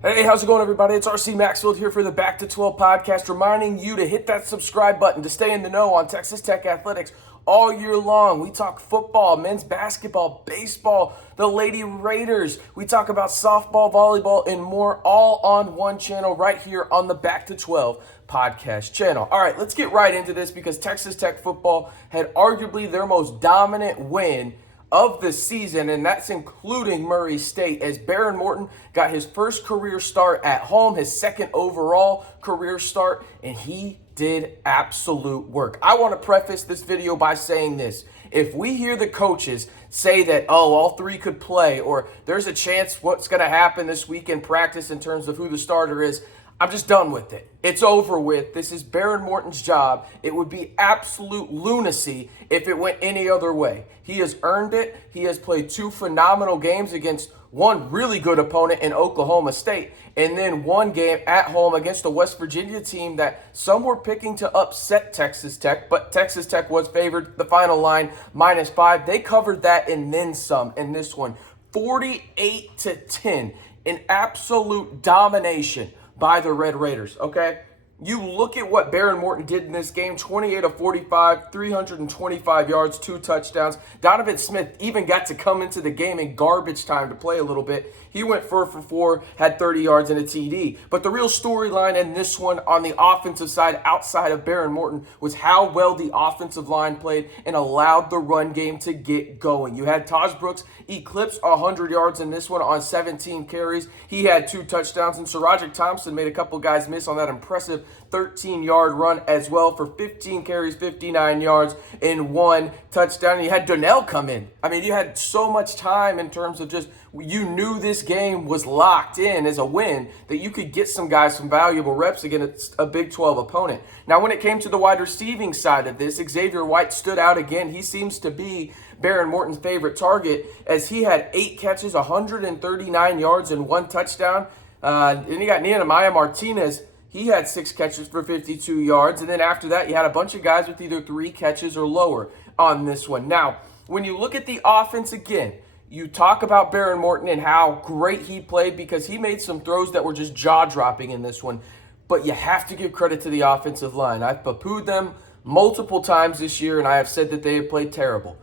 Hey, how's it going, everybody? It's RC Maxfield here for the Back to 12 podcast, reminding you to hit that subscribe button to stay in the know on Texas Tech athletics all year long. We talk football, men's basketball, baseball, the Lady Raiders. We talk about softball, volleyball, and more, all on one channel right here on the Back to 12 podcast channel. All right, let's get right into this because Texas Tech football had arguably their most dominant win of the season, and that's including Murray State, as Behren Morton got his first career start at home, his second overall career start, and he did absolute work. I want to preface this video by saying this. If we hear the coaches say that, oh, all three could play, or there's a chance what's going to happen this week in practice in terms of who the starter is, I'm just done with it. It's over with. This is Behren Morton's job. It would be absolute lunacy if it went any other way. He has earned it. He has played two phenomenal games against one really good opponent in Oklahoma State, and then one game at home against a West Virginia team that some were picking to upset Texas Tech, but Texas Tech was favored. The final line, -5. They covered that and then some in this one. 48-10 in absolute domination by the Red Raiders, okay? You look at what Behren Morton did in this game, 28 of 45, 325 yards, 2 touchdowns. Donovan Smith even got to come into the game in garbage time to play a little bit. He went 4 for 4, had 30 yards and a TD. But the real storyline in this one on the offensive side outside of Behren Morton was how well the offensive line played and allowed the run game to get going. You had Tahj Brooks eclipse 100 yards in this one on 17 carries. He had 2 touchdowns, and SaRodorick Thompson made a couple guys miss on that impressive 13-yard run as well for 15 carries, 59 yards, and 1 touchdown. And you had Donnell come in. I mean, you had so much time in terms of just, you knew this game was locked in as a win, that you could get some guys some valuable reps against a Big 12 opponent. Now, when it came to the wide receiving side of this, Xavier White stood out again. He seems to be Behren Morton's favorite target, as he had 8 catches, 139 yards, and 1 touchdown. And you got Nehemiah Martinez. He had 6 catches for 52 yards. And then after that, you had a bunch of guys with either 3 catches or lower on this one. Now, when you look at the offense again, you talk about Behren Morton and how great he played because he made some throws that were just jaw-dropping in this one. But you have to give credit to the offensive line. I've poo-pooed them multiple times this year, and I have said that they have played terrible.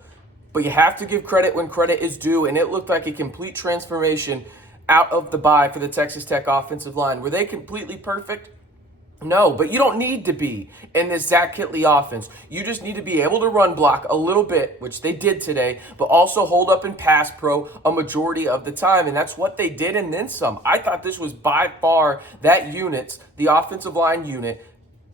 But you have to give credit when credit is due, and it looked like a complete transformation out of the bye for the Texas Tech offensive line. Were they completely perfect? No, but you don't need to be in this Zach Kittley offense. You just need to be able to run block a little bit, which they did today, but also hold up and pass pro a majority of the time, and that's what they did and then some. I thought this was by far that unit's, the offensive line unit,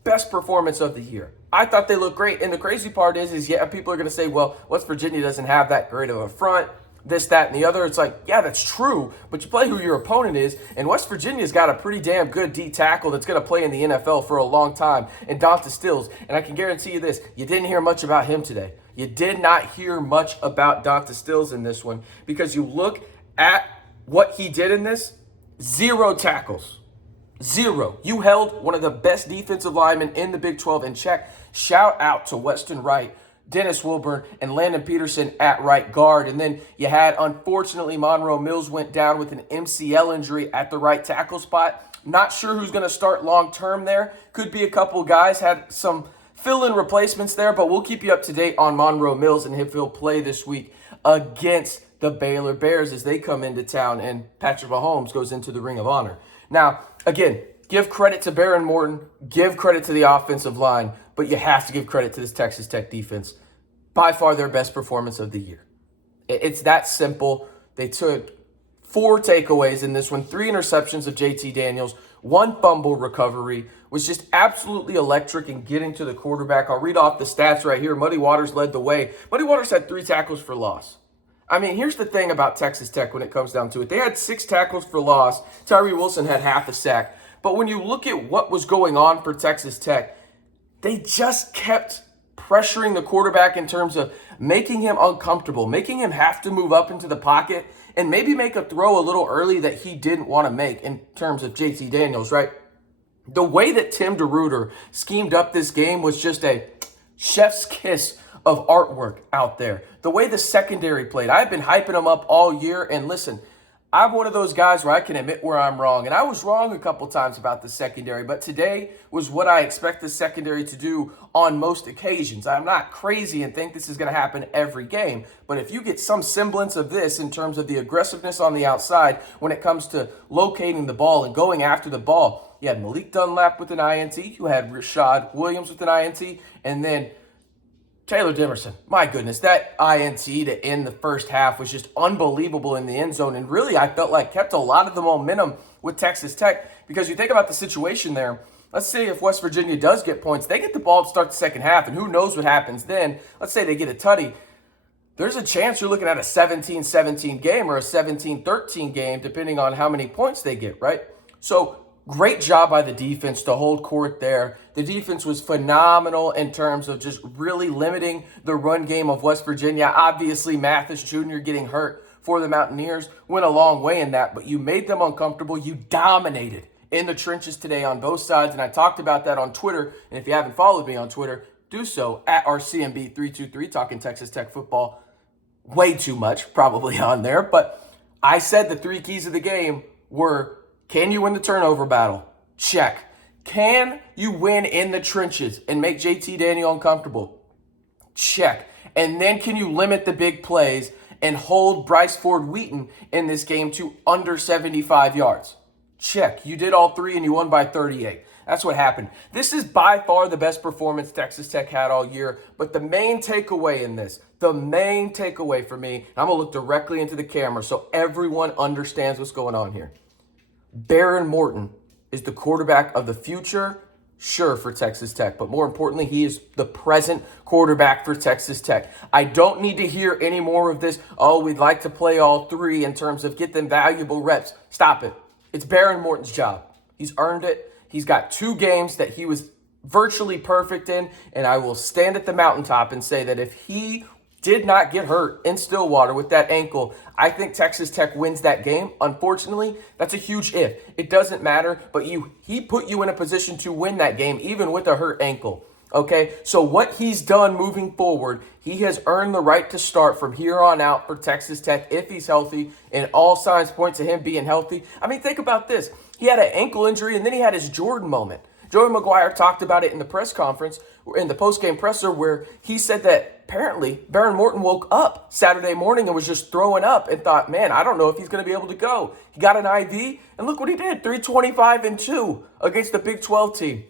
best performance of the year. I thought they looked great, and the crazy part is yeah, people are going to say, well, West Virginia doesn't have that great of a front, this, that, and the other. It's like, yeah, that's true, but you play who your opponent is, and West Virginia's got a pretty damn good D tackle that's going to play in the NFL for a long time, and Dante Stills, and I can guarantee you this, you didn't hear much about him today. You did not hear much about Dante Stills in this one, because you look at what he did in this, 0 tackles. 0. You held one of the best defensive linemen in the Big 12 in check. Shout out to Weston Wright, Dennis Wilburn, and Landon Peterson at right guard. And then you had, unfortunately, Monroe Mills went down with an MCL injury at the right tackle spot. Not sure who's going to start long-term there. Could be a couple guys, had some fill-in replacements there, but we'll keep you up to date on Monroe Mills and if he'll play this week against the Baylor Bears as they come into town and Patrick Mahomes goes into the Ring of Honor. Now, again, give credit to Behren Morton, give credit to the offensive line, but you have to give credit to this Texas Tech defense. By far their best performance of the year. It's that simple. They took 4 takeaways in this one, 3 interceptions of JT Daniels, 1 fumble recovery, was just absolutely electric in getting to the quarterback. I'll read off the stats right here. Muddy Waters led the way. Muddy Waters had 3 tackles for loss. I mean, here's the thing about Texas Tech when it comes down to it. They had 6 tackles for loss. Tyree Wilson had half a sack. But when you look at what was going on for Texas Tech, they just kept pressuring the quarterback in terms of making him uncomfortable, making him have to move up into the pocket and maybe make a throw a little early that he didn't want to make in terms of JT Daniels, right? The way that Tim DeRuyter schemed up this game was just a chef's kiss of artwork out there. The way the secondary played, I've been hyping them up all year, and listen, I'm one of those guys where I can admit where I'm wrong. And I was wrong a couple times about the secondary, but today was what I expect the secondary to do on most occasions. I'm not crazy and think this is going to happen every game, but if you get some semblance of this in terms of the aggressiveness on the outside when it comes to locating the ball and going after the ball, you had Malik Dunlap with an INT, you had Rashad Williams with an INT, and then Taylor Demerson, my goodness, that INT to end the first half was just unbelievable in the end zone. And really, I felt like kept a lot of the momentum with Texas Tech, because you think about the situation there. Let's say if West Virginia does get points, they get the ball to start the second half, and who knows what happens then. Let's say they get a tutty. There's a chance you're looking at a 17-17 game or a 17-13 game, depending on how many points they get, right? So great job by the defense to hold court there. The defense was phenomenal in terms of just really limiting the run game of West Virginia. Obviously, Mathis Jr. getting hurt for the Mountaineers went a long way in that, but you made them uncomfortable. You dominated in the trenches today on both sides, and I talked about that on Twitter. And if you haven't followed me on Twitter, do so at RCMB323, talking Texas Tech football. Way too much probably on there, but I said the three keys of the game were: can you win the turnover battle? Check. Can you win in the trenches and make JT Daniel uncomfortable? Check. And then can you limit the big plays and hold Bryce Ford Wheaton in this game to under 75 yards? Check. You did all three and you won by 38. That's what happened. This is by far the best performance Texas Tech had all year. But the main takeaway in this, the main takeaway for me, I'm going to look directly into the camera so everyone understands what's going on here. Behren Morton is the quarterback of the future, sure, for Texas Tech, but more importantly, he is the present quarterback for Texas Tech. I don't need to hear any more of this, oh, we'd like to play all three in terms of get them valuable reps. Stop it. It's Behren Morton's job. He's earned it. He's got 2 games that he was virtually perfect in, and I will stand at the mountaintop and say that if he did not get hurt in Stillwater with that ankle, I think Texas Tech wins that game. Unfortunately, that's a huge if. It doesn't matter, but he put you in a position to win that game even with a hurt ankle. Okay, so what he's done moving forward, he has earned the right to start from here on out for Texas Tech if he's healthy, and all signs point to him being healthy. I mean, think about this. He had an ankle injury, and then he had his Jordan moment. Joey McGuire talked about it in the press conference, in the post-game presser, where he said that apparently Behren Morton woke up Saturday morning and was just throwing up and thought, man, I don't know if he's going to be able to go. He got an IV, and look what he did, 325-2 against the Big 12 team.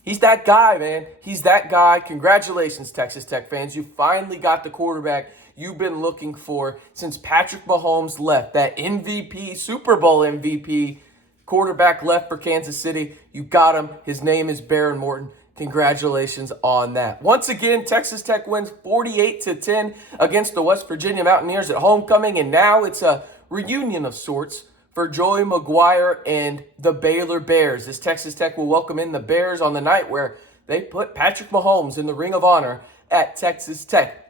He's that guy, man. He's that guy. Congratulations, Texas Tech fans. You finally got the quarterback you've been looking for since Patrick Mahomes left, that MVP, Super Bowl MVP quarterback left for Kansas City. You got him. His name is Behren Morton. Congratulations on that. Once again, Texas Tech wins 48-10 against the West Virginia Mountaineers at homecoming, and now it's a reunion of sorts for Joey McGuire and the Baylor Bears, as Texas Tech will welcome in the Bears on the night where they put Patrick Mahomes in the Ring of Honor at Texas Tech.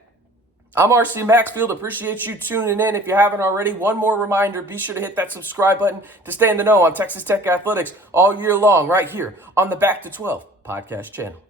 I'm RC Maxfield. Appreciate you tuning in. If you haven't already, one more reminder, be sure to hit that subscribe button to stay in the know on Texas Tech athletics all year long right here on the Back to 12 podcast channel.